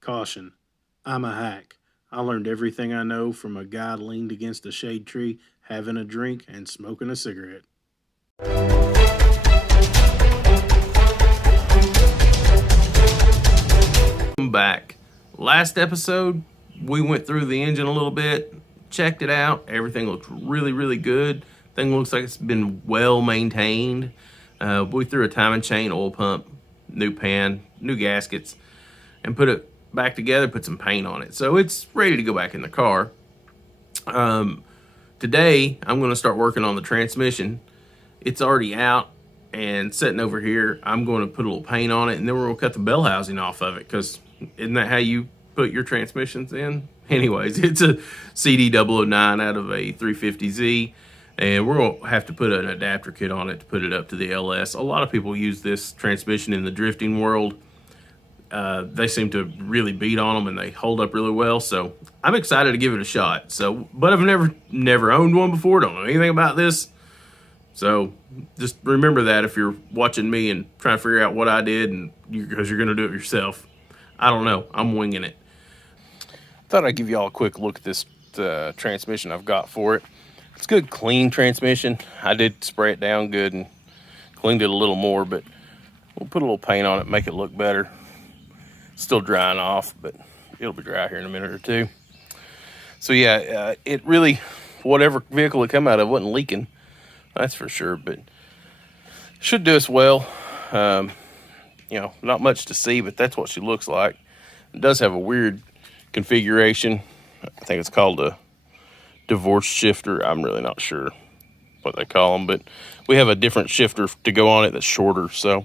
Caution, I'm a hack. I learned everything I know from a guy leaned against a shade tree, having a drink and smoking a cigarette. Welcome back. Last episode, we went through the engine a little bit, checked it out. Everything looks really, really good. Thing looks like it's been well maintained. We threw a timing chain, oil pump, new pan, new gaskets, and put it back together, put some paint on it. So it's ready to go back in the car. Today, I'm going to start working on the transmission. It's already out and sitting over here. I'm going to put a little paint on it, and then we're going to cut the bell housing off of it, because isn't that how you put your transmissions in? Anyways, it's a CD009 out of a 350Z, and we're going to have to put an adapter kit on it to put it up to the LS. A lot of people use this transmission in the drifting world. They seem to really beat on them, and they hold up really well. So I'm excited to give it a shot. But I've never owned one before. Don't know anything about this. So just remember that if you're watching me and trying to figure out what I did, and because you're going to do it yourself. I don't know. I'm winging it. Thought I'd give you all a quick look at this transmission I've got for it. It's a good, clean transmission. I did spray it down good and cleaned it a little more, but we'll put a little paint on it, make it look better. Still drying off, but it'll be dry here in a minute or two. So yeah, it really, whatever vehicle it come out of wasn't leaking, that's for sure, but should do us well. Not much to see, but that's what she looks like. It does have a weird configuration. I think it's called a divorce shifter. I'm really not sure what they call them, but we have a different shifter to go on it that's shorter, so.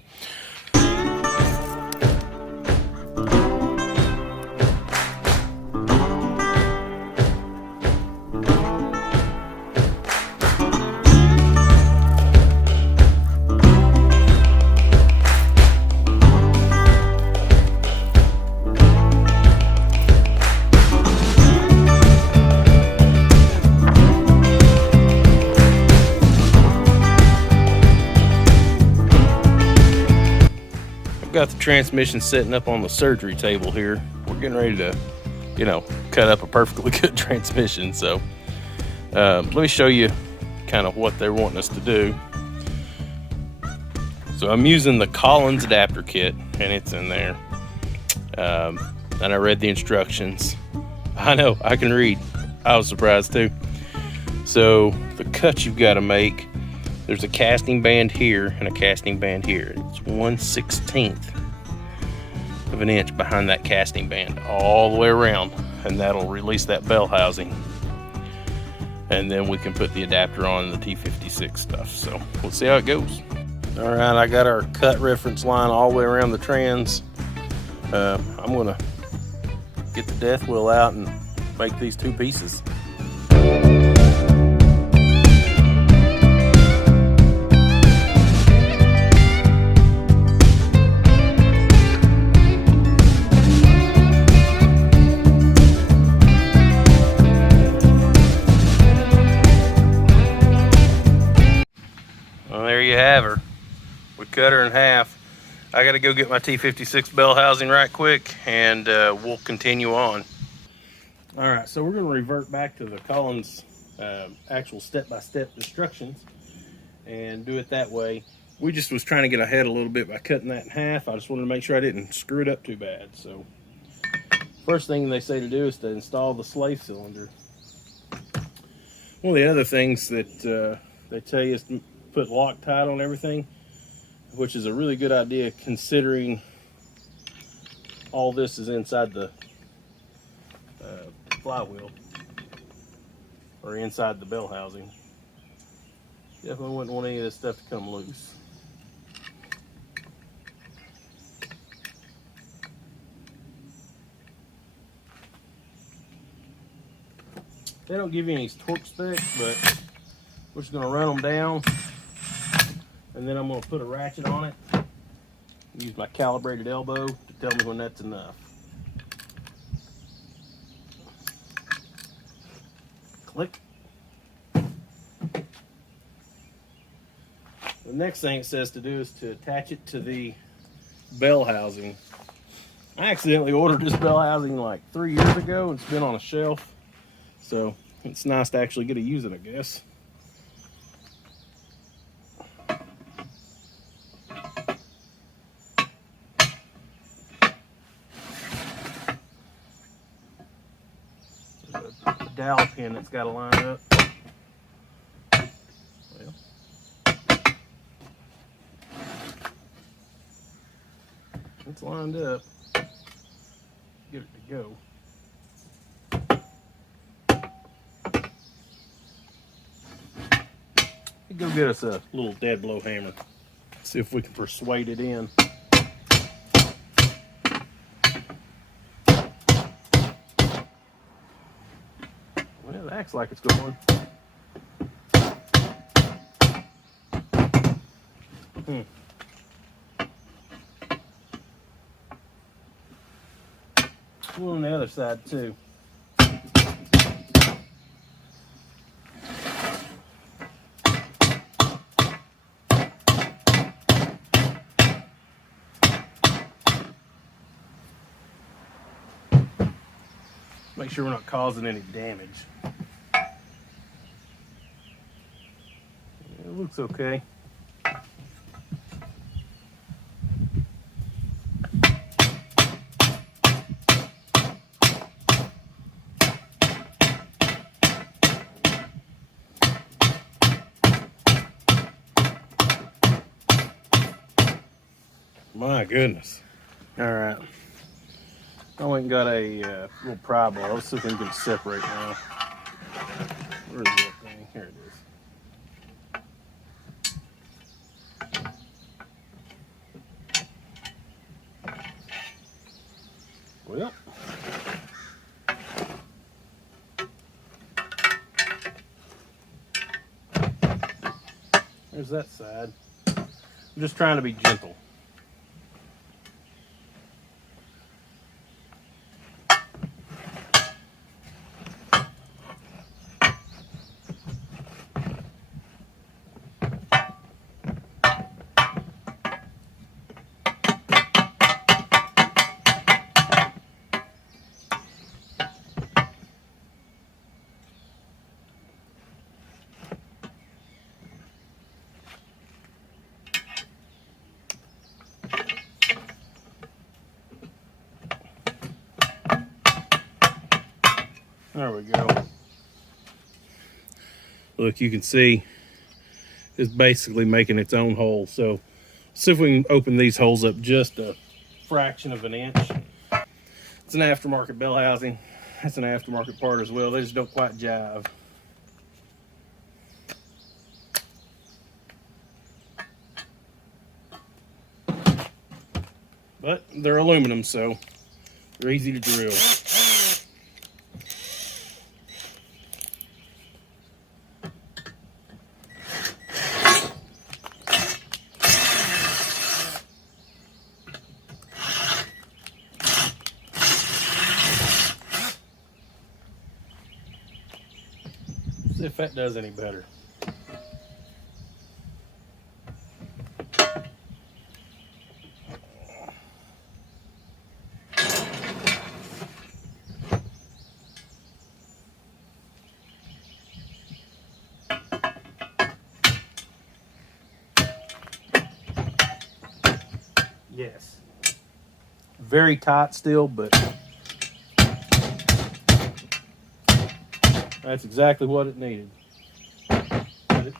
Got the transmission sitting up on the surgery table here. We're getting ready to, cut up a perfectly good transmission. So let me show you kind of what they're wanting us to do. So I'm using the Collins adapter kit, and it's in there. And I read the instructions. I know, I can read. I was surprised too. So the cut you've got to make, there's a casting band here and a casting band here. It's 1/16 of an inch behind that casting band all the way around, and that'll release that bell housing. And then we can put the adapter on the T56 stuff. So we'll see how it goes. All right, I got our cut reference line all the way around the trans. I'm gonna get the death wheel out and make these two pieces. There you have her. We cut her in half. I got to go get my T56 bell housing right quick, and we'll continue on. All right, so we're going to revert back to the Collins actual step-by-step instructions and do it that way. We just was trying to get ahead a little bit by cutting that in half. I just wanted to make sure I didn't screw it up too bad. So first thing they say to do is to install the slave cylinder. One of the other things that they tell you is to put Loctite on everything, which is a really good idea considering all this is inside the flywheel or inside the bell housing. Definitely wouldn't want any of this stuff to come loose. They don't give you any torque specs, but we're just going to run them down, and then I'm going to put a ratchet on it. Use my calibrated elbow to tell me when that's enough. Click. The next thing it says to do is to attach it to the bell housing. I accidentally ordered this bell housing like 3 years ago. It's been on a shelf, so it's nice to actually get to use it, I guess. There's a dowel pin that's got to line up. Well, it's lined up. Get it to go. Go get us a little dead blow hammer. See if we can persuade it in. Well, it acts like it's going. One on the other side too. Make sure we're not causing any damage. It looks okay. My goodness. All right. I went and got a little pry bar. Let's see if we can separate now. Where is that thing? Here it is. Well, there's that side. I'm just trying to be gentle. There we go. Look, you can see it's basically making its own hole. So see if we can open these holes up just a fraction of an inch. It's an aftermarket bell housing. That's an aftermarket part as well. They just don't quite jive. But they're aluminum, so they're easy to drill. See if that does any better. Yes. Very tight still, but that's exactly what it needed.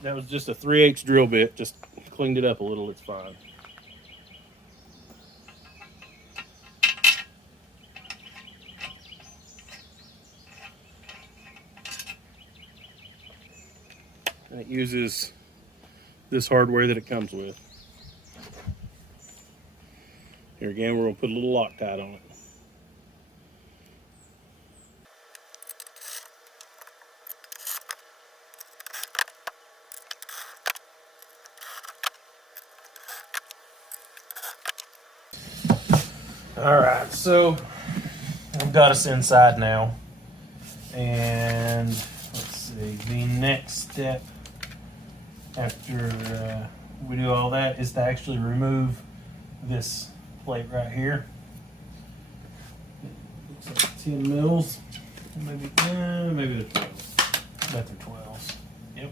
That was just a 3/8 drill bit. Just cleaned it up a little. It's fine. And it uses this hardware that it comes with. Here again, we're going to put a little Loctite on it. All right, so I've got us inside now. And let's see, the next step after we do all that is to actually remove this plate right here. 10 mils. Maybe they're 12. I bet they're 12s. Yep.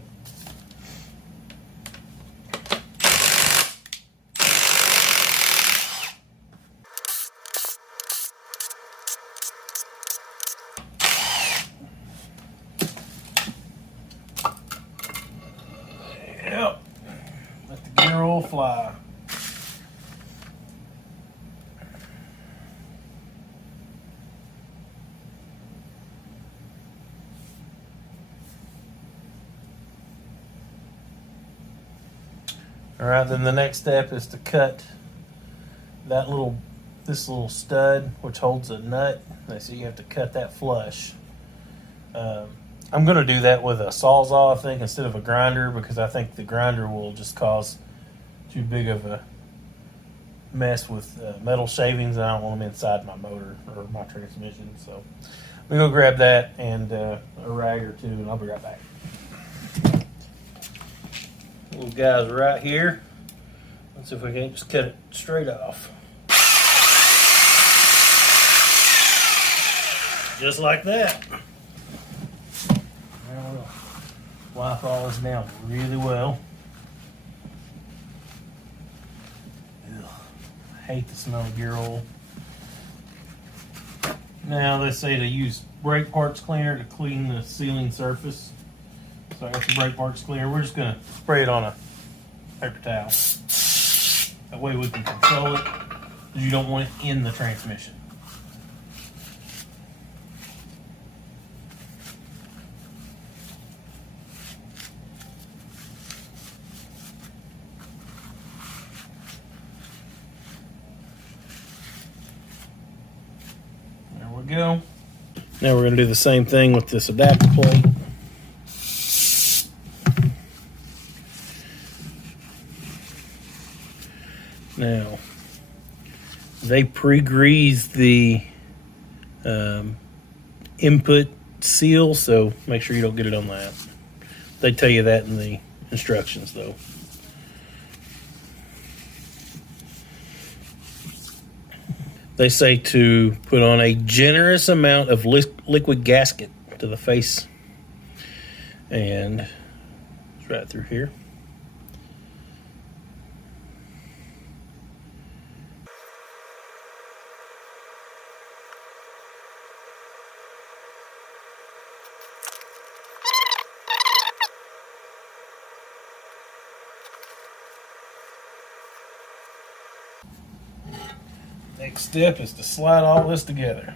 Yep. Let the gear oil fly. All right, then the next step is to cut this little stud, which holds a nut. So you have to cut that flush. I'm going to do that with a Sawzall, I think, instead of a grinder, because I think the grinder will just cause too big of a mess with metal shavings, and I don't want them inside my motor or my transmission. So I'm going to go grab that and a rag or two, and I'll be right back. Little guys right here. Let's see if we can't just cut it straight off. Just like that. Now we'll wipe all this down really well. Ugh, I hate the smell of gear oil. Now they say to use brake parts cleaner to clean the sealing surface. So I got the brake parts cleaner. We're just gonna spray it on a paper towel. That way we can control it, because you don't want it in the transmission. There we go. Now we're gonna do the same thing with this adapter plate. Now, they pre-grease the input seal, so make sure you don't get it on that. They tell you that in the instructions, though. They say to put on a generous amount of liquid gasket to the face, and it's right through here. Next step is to slide all this together.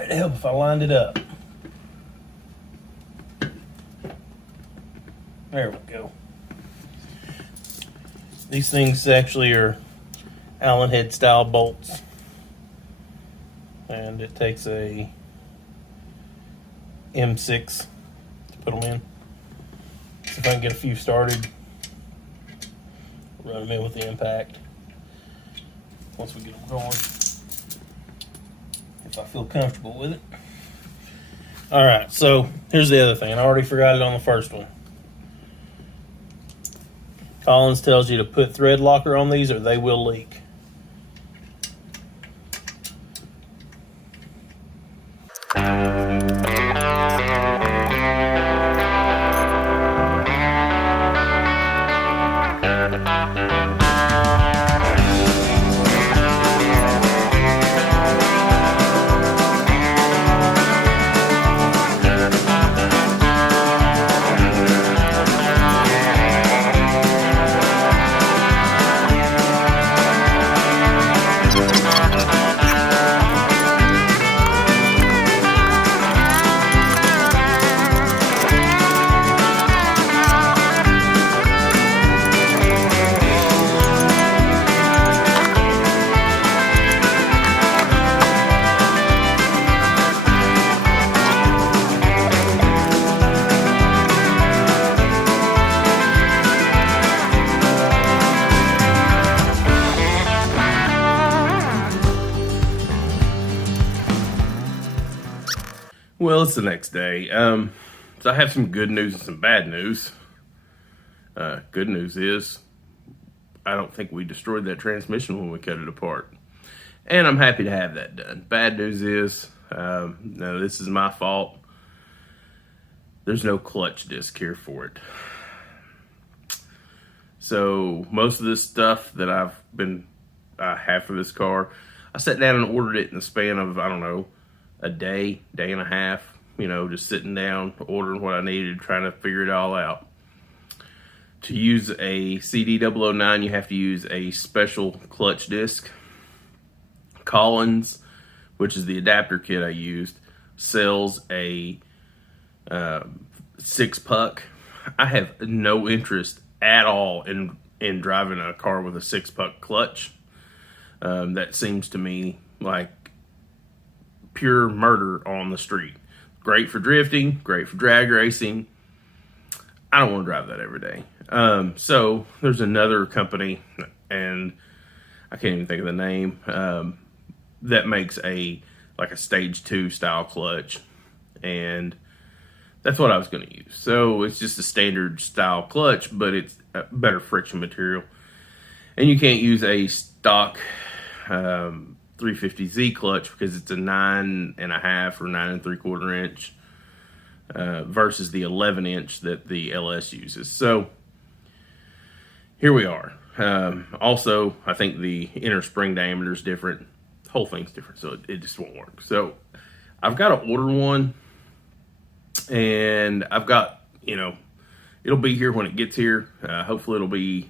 It'd help if I lined it up. There we go. These things actually are Allen head style bolts, and it takes a M6 to put them in. So if I can get a few started, run them in with the impact once we get them going, if I feel comfortable with it. All right, so here's the other thing. I already forgot it on the first one. Collins tells you to put thread locker on these or they will leak. Well, it's the next day. So I have some good news and some bad news. Good news is I don't think we destroyed that transmission when we cut it apart. And I'm happy to have that done. Bad news is, no, this is my fault. There's no clutch disc here for it. So most of this stuff that I have for this car, I sat down and ordered it in the span of, I don't know, a day and a half, just sitting down, ordering what I needed, trying to figure it all out. To use a CD009, you have to use a special clutch disc. Collins, which is the adapter kit I used, sells a 6-puck. I have no interest at all in driving a car with a 6-puck clutch. That seems to me like pure murder on the street. Great for drifting, great for drag racing. I don't want to drive that every day. So there's another company, and I can't even think of the name, that makes a stage 2 style clutch, and that's what I was going to use. So it's just a standard style clutch, but it's a better friction material, and you can't use a stock 350Z clutch because it's a 9.5 or 9 3/4 inch versus the 11 inch that the LS uses. So here we are. Also, I think the inner spring diameter is different. The whole thing's different, so it just won't work. So I've got to order one, and I've got, it'll be here when it gets here. Hopefully it'll be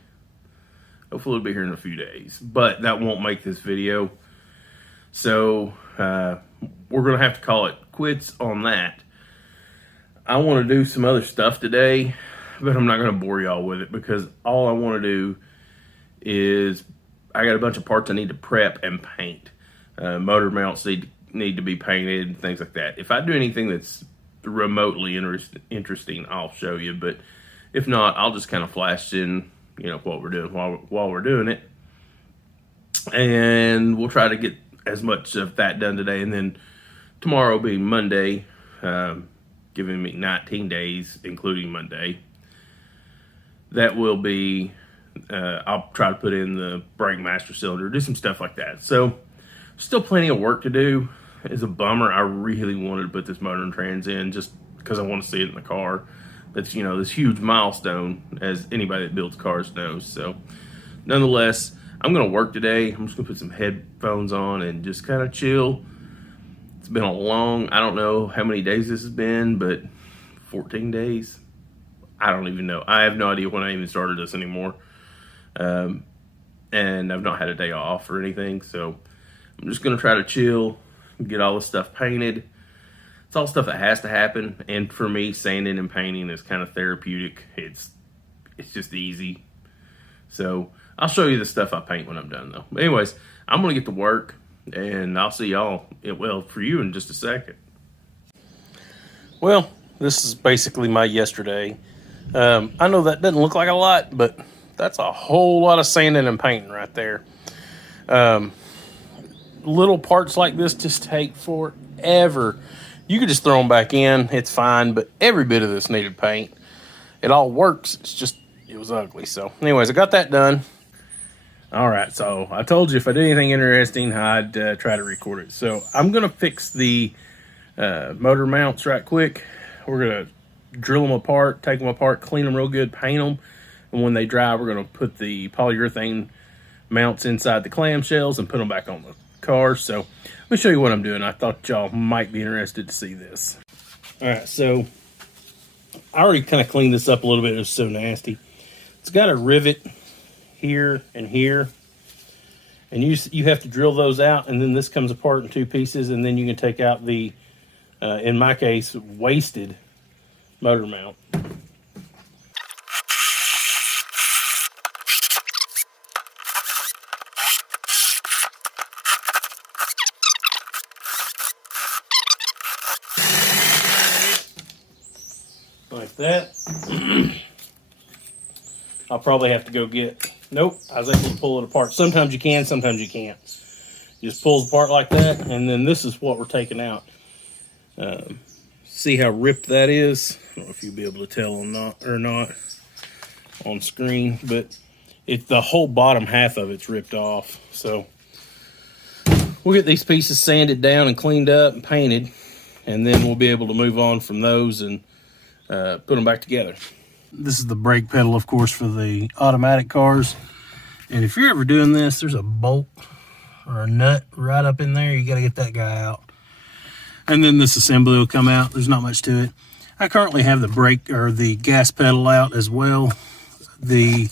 here in a few days, but that won't make this video. So we're gonna have to call it quits on that. I want to do some other stuff today, but I'm not gonna bore y'all with it because all I want to do is I got a bunch of parts I need to prep and paint. Motor mounts need to be painted and things like that. If I do anything that's remotely interesting, I'll show you, but if not, I'll just kind of flash in what we're doing while we're doing it, and we'll try to get as much of that done today, and then tomorrow will be Monday, giving me 19 days including Monday. That will be I'll try to put in the brake master cylinder, do some stuff like that. So still plenty of work to do. It's a bummer. I really wanted to put this motor and trans in just because I want to see it in the car. That's, this huge milestone, as anybody that builds cars knows. So nonetheless, I'm going to work today. I'm just going to put some headphones on and just kind of chill. It's been a long, I don't know how many days this has been, but 14 days. I don't even know. I have no idea when I even started this anymore. And I've not had a day off or anything. So I'm just going to try to chill, get all this stuff painted. It's all stuff that has to happen, and for me, sanding and painting is kind of therapeutic. It's just easy. So I'll show you the stuff I paint when I'm done, though. But anyways, I'm gonna get to work, and I'll see y'all, for you in just a second. Well, this is basically my yesterday. I know that doesn't look like a lot, but that's a whole lot of sanding and painting right there. Little parts like this just take forever. You could just throw them back in, it's fine, but every bit of this needed paint. It all works, it was ugly. So anyways, I got that done. All right, so I told you if I did anything interesting, I'd try to record it. So I'm gonna fix the motor mounts right quick. We're gonna drill them apart, take them apart, clean them real good, paint them, and when they dry, we're gonna put the polyurethane mounts inside the clamshells and put them back on the car. So let me show you what I'm doing. I thought y'all might be interested to see this. All right, so I already kind of cleaned this up a little bit. It was so nasty. It's got a rivet here and here, and you have to drill those out, and then this comes apart in 2 pieces, and then you can take out the, in my case, wasted motor mount. Like that. I'll probably have to go get, nope, I was able to pull it apart. Sometimes you can, sometimes you can't. Just pulls apart like that, and then this is what we're taking out. See how ripped that is? I don't know if you'll be able to tell or not on screen, but the whole bottom half of it's ripped off. So we'll get these pieces sanded down and cleaned up and painted, and then we'll be able to move on from those and put them back together. This is the brake pedal, of course, for the automatic cars. And if you're ever doing this, there's a bolt or a nut right up in there. You got to get that guy out. And then this assembly will come out. There's not much to it. I currently have the brake or the gas pedal out as well. The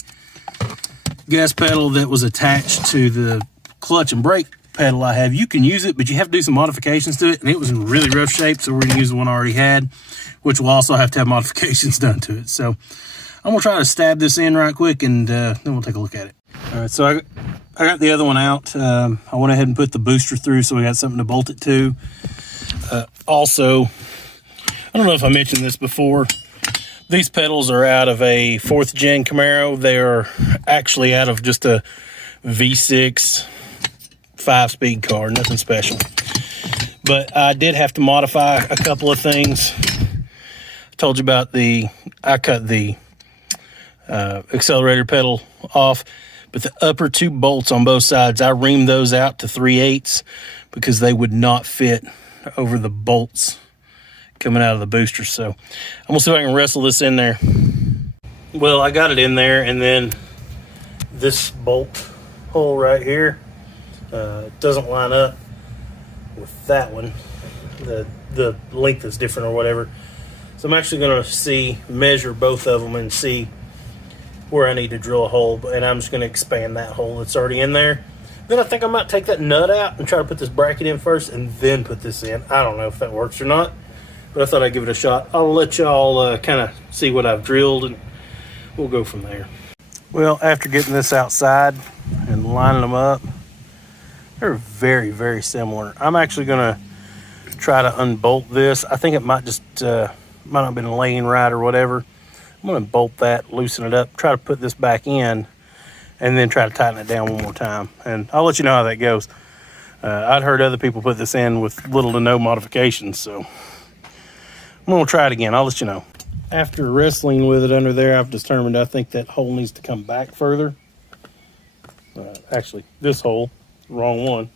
gas pedal that was attached to the clutch and brake pedal I have, you can use it, but you have to do some modifications to it, and it was in really rough shape, so we're going to use the one I already had, which will also have to have modifications done to it. So I'm going to try to stab this in right quick, and then we'll take a look at it. All right, so I got the other one out. I went ahead and put the booster through, so we got something to bolt it to. Also, I don't know if I mentioned this before, these pedals are out of a 4th gen Camaro. They are actually out of just a V6 5-speed car, nothing special. But I did have to modify a couple of things. I told you about I cut the accelerator pedal off, but the upper 2 bolts on both sides, I reamed those out to 3/8 because they would not fit over the bolts coming out of the booster. So I'm gonna see if I can wrestle this in there. Well, I got it in there, and then this bolt hole right here doesn't line up with that one. The length is different or whatever. So I'm actually gonna measure both of them and see where I need to drill a hole, and I'm just gonna expand that hole that's already in there. Then I think I might take that nut out and try to put this bracket in first and then put this in. I don't know if that works or not, but I thought I'd give it a shot. I'll let y'all kind of see what I've drilled, and we'll go from there. Well, after getting this outside and lining them up, they're very, very similar. I'm actually gonna try to unbolt this. I think it might just might not have been laying right or whatever. I'm gonna bolt that, loosen it up, try to put this back in, and then try to tighten it down one more time. And I'll let you know how that goes. I'd heard other people put this in with little to no modifications, so I'm gonna try it again. I'll let you know. After wrestling with it under there, I've determined I think that hole needs to come back further. Actually, this hole, wrong one.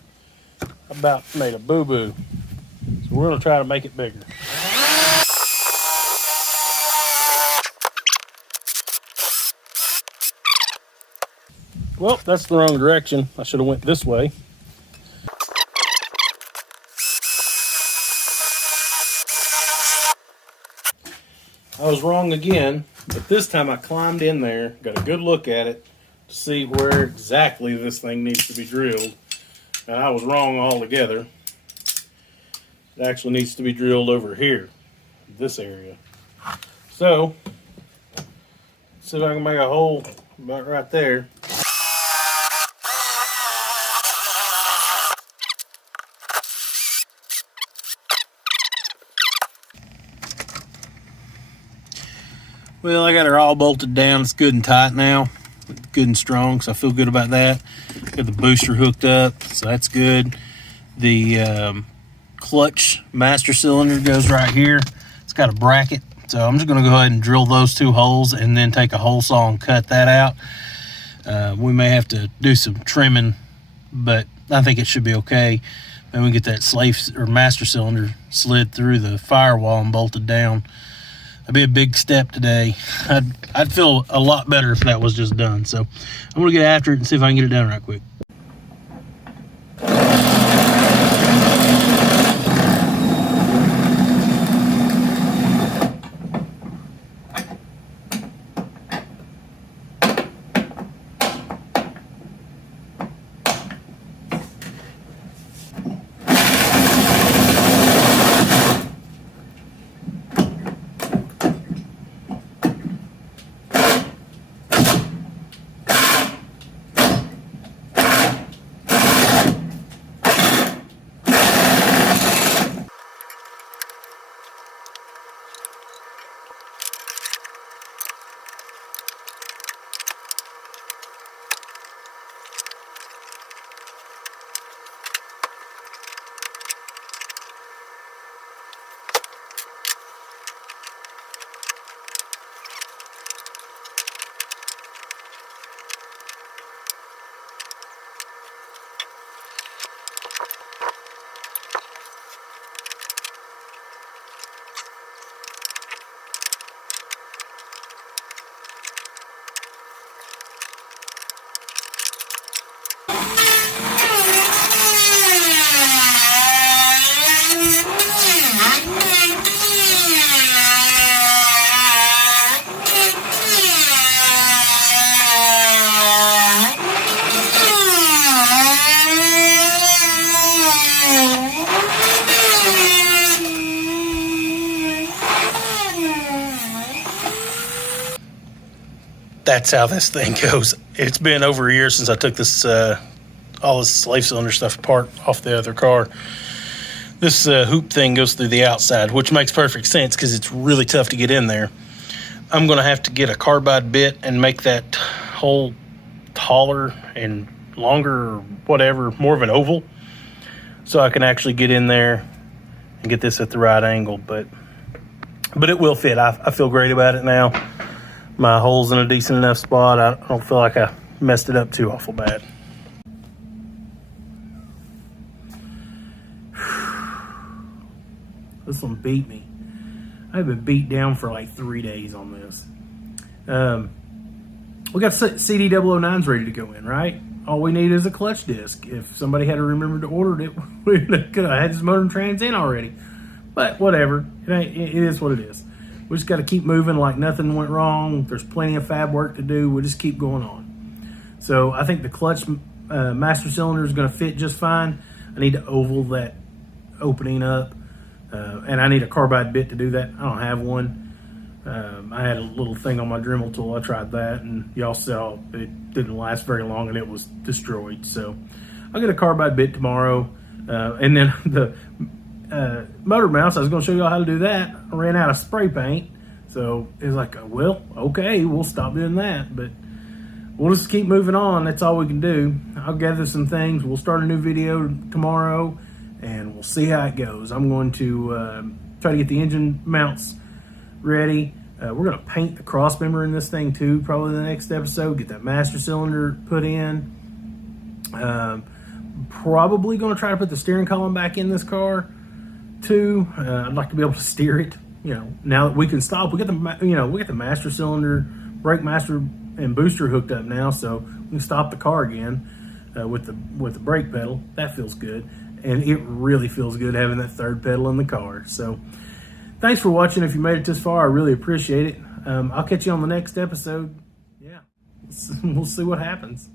I about made a boo-boo. So we're gonna try to make it bigger. Well, that's the wrong direction. I should have went this way. I was wrong again, but this time I climbed in there, got a good look at it to see where exactly this thing needs to be drilled. And I was wrong altogether. It actually needs to be drilled over here, this area. So, see if I can make a hole about right there. Well, I got her all bolted down. It's good and tight now. Good and strong, so I feel good about that. Got the booster hooked up, so that's good. The clutch master cylinder goes right here. It's got a bracket, so I'm just going to go ahead and drill those 2 holes and then take a hole saw and cut that out. We may have to do some trimming, but I think it should be okay. Then we get that slave or master cylinder slid through the firewall and bolted down. That'd be a big step today. I'd feel a lot better if that was just done. So I'm gonna get after it and see if I can get it done right quick. that's how this thing goes. It's been over a year since I took this all this slave cylinder stuff apart off the other car. This hoop thing goes through the outside, which makes perfect sense because it's really tough to get in there. I'm going to have to get a carbide bit and make that hole taller and longer, or whatever, more of an oval, so I can actually get in there and get this at the right angle. But it will fit. I feel great about it now. My hole's in a decent enough spot. I don't feel like I messed it up too awful bad. This one beat me. I've been beat down for like 3 days on this. We got CD009s ready to go in, right? All we need is a clutch disc. If somebody had remembered to order it, we could have had this motor and trans in already. But whatever, it is what it is. We just got to keep moving like nothing went wrong. There's plenty of fab work to do. We'll just keep going on. So I think the clutch master cylinder is going to fit just fine. I need to oval that opening up. And I need a carbide bit to do that. I don't have one. I had a little thing on my Dremel tool. I tried that, and y'all saw it didn't last very long, and it was destroyed. So I'll get a carbide bit tomorrow. And then the motor mounts, I was going to show y'all how to do that. I ran out of spray paint. So it was like, well, okay, we'll stop doing that. But we'll just keep moving on. That's all we can do. I'll gather some things. We'll start a new video tomorrow, and we'll see how it goes. I'm going to try to get the engine mounts ready. We're going to paint the cross member in this thing too, probably the next episode. Get that master cylinder put in. Probably going to try to put the steering column back in this car too. I'd like to be able to steer it. You know, now that we can stop, we get the master cylinder, brake master, and booster hooked up now, so we can stop the car again with the brake pedal. That feels good. And it really feels good having that third pedal in the car. So thanks for watching. If you made it this far, I really appreciate it. I'll catch you on the next episode. Yeah, we'll see what happens.